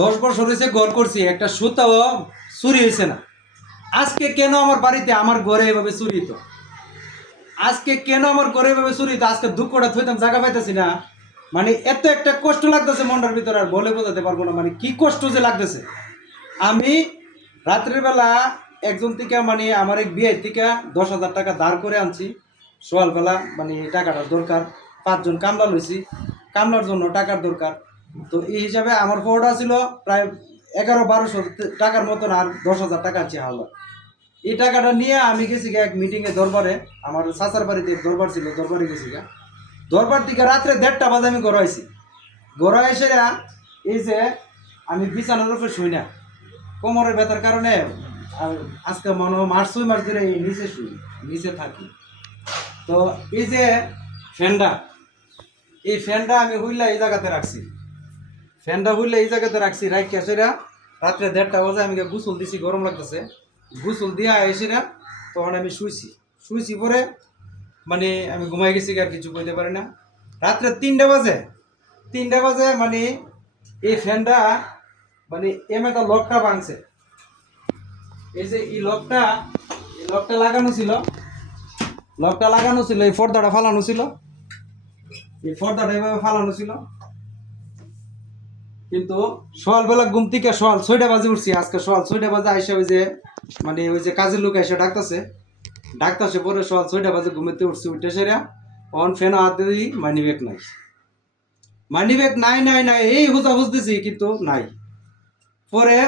দশ বছর হয়েছে ঘর করছি, একটা সুতাও চুরি হয়েছে না। আজকে কেন আমার বাড়িতে আমার ঘরে এভাবে চুরি তো আজকে কেন আমার ঘরে এভাবে চুরি তো আজকে দুঃখটা থইতাম, জায়গা পাইতেছি না। মানে এত একটা কষ্ট লাগতেছে মনটার ভিতরে, আর বলে বোঝাতে পারব না। মানে কি কষ্ট যে লাগতেছে? আমি রাত্রের বেলা একজন থেকে মানে আমার এক বিয়ের থেকে দশ হাজার টাকা দাঁড় করে আনছি। সকালবেলা মানে এই টাকাটা দরকার, পাঁচজন কামলা লইছি। কামলার জন্য টাকার দরকার। তো এই হিসাবে আমার ফোটা ছিল প্রায় এগারো বারোশো টাকার মতন আর দশ হাজার টাকা আছে হাওলা এই টাকাটা নিয়ে আমি গেছি এক মিটিংয়ে দরবারে, আমার চাচার বাড়িতে দরবার ছিল, দরবারে গেছি গা দরবার থেকে রাত্রে দেড়টা বাজে আমি ঘরে আইছি। ঘরে এসে এই যে আমি বিছানার উপরে শুই না। কোমরের ব্যথার কারণে আজকে মনে হয় মাস ছয় মাস ধরে এই নিচে শুই, নিচে থাকি। তো এই যে ফ্যানটা, এই ফ্যানটা আমি হুইলা এই জায়গাতে রাখছি। ফ্যানটা হুইলা এই জায়গাতে রাখছি রাখিয়া সেরা রাত্রে দেড়টা বাজে আমি গোসল দিছি, গরম লাগতেছে। গোসল দিয়া এসে না তখন আমি শুইছি। শুইছি পরে মানে আমি ঘুমাই গেছি আর কিছু বলতে পারি না। রাত্রে তিনটা বাজে তিনটা বাজে মানে এই ফ্যানটা মানে এমএটা লকটা ভাঙছে। এই যে এই লকটা এই লকটা লাগানো ছিল, লকটা লাগানো ছিল, এই ফর্দাটা ফালানো ছিল। এই ফর্দাটা এভাবে ফালানো ছিল। কিন্তু সকালবেলা ঘুম থেকে সকাল ছয়টা বাজে উঠছি, আজকে সকাল ছয়টা বাজে আইসা ওই যে মানে ওই যে কাজের লোক এসে ডাকতেছে। ডাকতেছে পরে সকাল ছয়টা বাজে ঘুমেতে উঠছি, উঠে সেরা, অন ফ্যান হাতে দিই, মানি ব্যাগ নাই। মানি ব্যাগ নাই নাই নাই, এই হুজা বুঝতেছি, কিন্তু নাই। পরে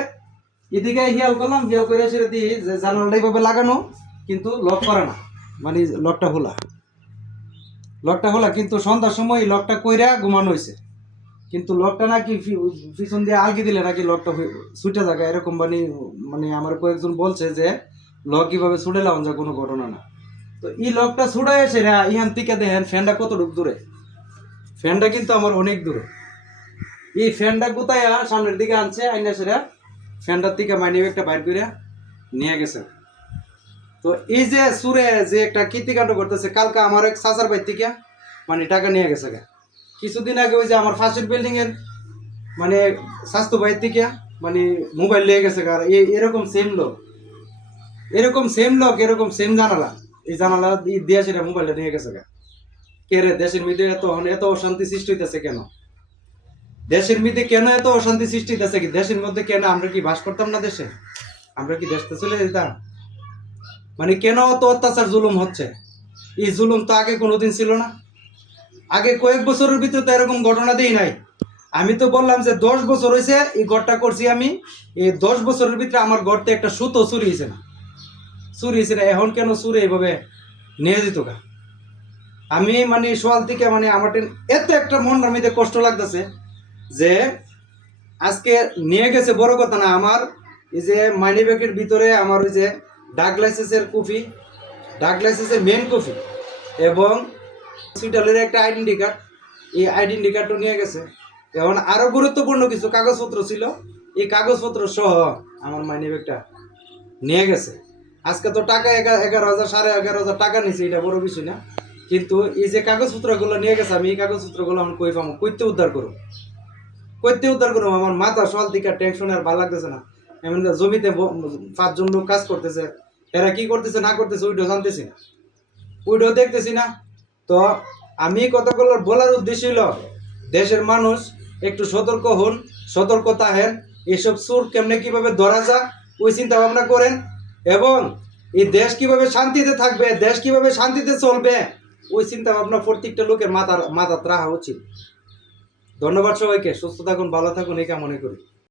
এদিকে হিয়াল করলাম, হিয়াল করে সেটা দিই যে জানালাটা এইভাবে লাগানো, কিন্তু লক করে না মানে লকটা হোলা। লকটা হোলা, কিন্তু সন্ধ্যার সময় লকটা কইরা ঘুমানো হয়েছে কিন্তু লকটা নাকি পিছন দিয়ে আলগি দিলে নাকি লকটা ছুটে থাকে, এরকম মানে মানে আমার কয়েকজন বলছে যে লক কীভাবে ছুটে লাম যা কোনো ঘটনা না। তো এই লকটা ছুটে এসে রা, ইহান থেকে দেখেন, ফ্যানটা কতটুকু দূরে? ফ্যানটা কিন্তু আমার অনেক দূরে। এই ফ্যানটা গুতাইয়া সামনের দিকে আনছে, আইনা সেরা ফ্যানটার থেকে মাইনি একটা বাইর করে নিয়ে গেছে। তো এই যে সুরে যে একটা কীর্তিকাণ্ড করতেছে, কালকে আমার এক চাচার বাইর থেকে মানে টাকা নিয়ে গেছে গা। কিছুদিন আগে ওই যে আমার ফার্স্ট বিল্ডিং এর মানে স্বাস্থ্য বাইর থেকে মানে মোবাইল নিয়ে গেছে এই- এরকম সেম লোক। এরকম সেম লোক, এরকম সেম জানালা। এই জানালা দিয়ে সেটা মোবাইলটা নিয়ে গেছে গা। কে রে, দেশের মধ্যে এত এত অশান্তি সৃষ্টি হইতেছে কেন? দেশের মধ্যে কেন এত অশান্তি সৃষ্টি হইতেছে কি? দেশের মধ্যে কেন আমরা কি বাস করতাম না দেশে? আমরা কি দেশতে চলে যেতাম? মানে কেন অত অত্যাচার, জুলুম হচ্ছে? এই জুলুম তো আগে কোনোদিন ছিল না। আগে কয়েক বছরের ভিতরে তো এরকম ঘটনা দিই নাই। আমি তো বললাম যে দশ বছর হয়েছে এই ঘরটা করছি আমি। এই দশ বছরের ভিতরে আমার ঘরতে একটা সুতো চুরি হয়েছে না। চুরি হয়েছে না, এখন কেন চুরি এইভাবে নিয়ে যেত গা? আমি মানে সোয়াল থেকে মানে আমার এত একটা মন মধ্যে কষ্ট লাগতেছে যে আজকে নিয়ে গেছে, বড় কথা না, আমার এই যে মানি ব্যাগের ভিতরে আমার ওই যে ডাক লাইসেন্সের কপি ডাক লাইসেন্সের মেন কপি এবং হসপিটালের একটা আইডেন্টি কার্ড এই আইডেন্টি কার্ডটা নিয়ে গেছে। এখন আরও গুরুত্বপূর্ণ কিছু কাগজপত্র ছিল। এই কাগজপত্র সহ আমার মানি ব্যাগটা নিয়ে গেছে। আজকে তো টাকা এগা- এগারো হাজার, সাড়ে এগারো হাজার টাকা নিয়েছে এটা বড় বিষয় না। কিন্তু এই যে কাগজপত্রগুলো নিয়ে গেছে, আমি এই কাগজপত্রগুলো আমি কই পাবো কইতে উদ্ধার করব কইতে উদ্ধার করব আমার মাথা সল দিকে টেনশন আর ভালো লাগতেছে না। এমন জমিতে পাঁচজন লোক কাজ করতেছে, এরা কি করতেছে, না করতেছে, ওইটাও জানতেছি না। ওইটাও দেখতেছি না। তো আমি কথাগুলো বলার উদ্দেশ্য হলো দেশের মানুষ একটু সতর্ক হন সতর্কতা হেন এইসব সুর কেমনে কীভাবে ধরা যায়, ওই চিন্তা ভাবনা করেন এবং এই দেশ কীভাবে শান্তিতে থাকবে, দেশ কীভাবে শান্তিতে চলবে, ওই চিন্তা ভাবনা প্রত্যেকটা লোকের মাথার মাথা রাখা উচিত। ধন্যবাদ সবাইকে, সুস্থ থাকুন, ভালো থাকুন, এই কামনা করি।